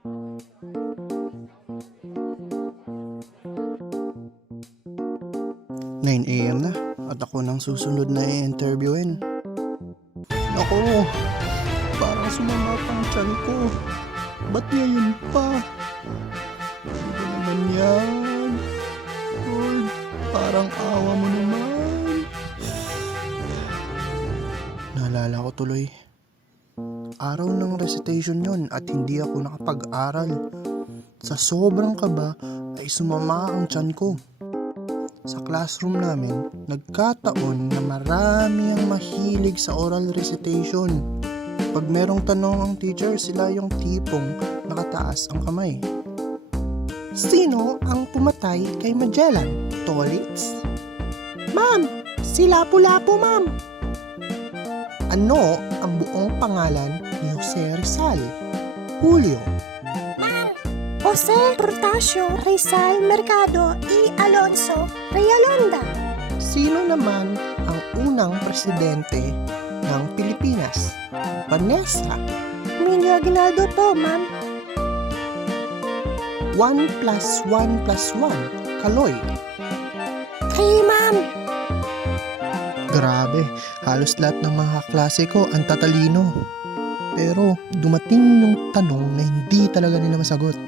9 AM na at ako nang susunod na i-interviewin. Ako, parang sumama pang tiyan ko. Ba't ngayon pa? Ano ba naman yan? Lord, parang awa mo naman. Naalala ko tuloy. Araw ng recitation yon at hindi ako nakapag-aral. Sa sobrang kaba ay sumama ang tiyan ko. Sa classroom namin, nagkataon na marami ang mahilig sa oral recitation. Pag merong tanong ang teacher, sila yung tipong nakataas ang kamay. Sino ang pumatay kay Magellan? Tolitz? Ma'am, si Lapu-Lapu, ma'am. Ano ang buong pangalan ni Jose Rizal? Julio. Jose Portasio Rizal Mercado y Alonso Realonda. Sino naman ang unang presidente ng Pilipinas? Vanessa. Emilio Aguinaldo po, ma'am. 1 plus 1 plus 1. Kaloy. 3, ma'am. Grabe, halos lahat ng mga kaklase ko ang tatalino. Pero dumating yung tanong na hindi talaga nila masagot.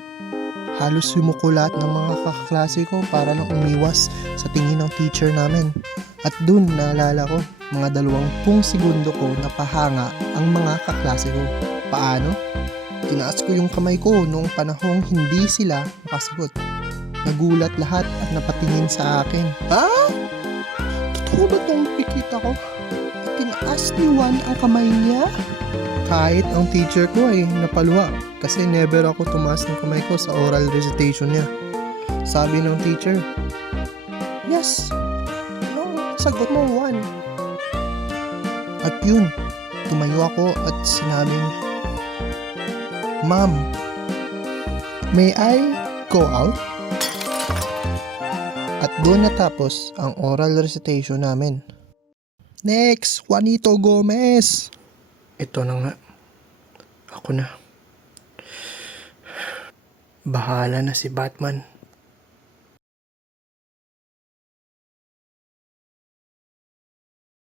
Halos sumuko lahat ng mga kaklase ko para lang umiwas sa tingin ng teacher namin. At dun naalala ko, mga 20 segundo ko napahanga ang mga kaklase ko. Paano? Tinaas ko yung kamay ko noong panahong hindi sila makasagot. Nagulat lahat at napatingin sa akin. Ha? Totoo ba itong pikita ko? Tinaas ni Juan ang kamay niya? Kahit ang teacher ko ay napaluha kasi never ako tumaas ng kamay ko sa oral recitation niya. Sabi ng teacher, yes, no, sagot mo Juan. At yun, tumayo ako at sinabing, Ma'am, may I go out? At doon natapos ang oral recitation namin. Next, Juanito Gomez. Ito na nga. Ako na. Bahala na si Batman.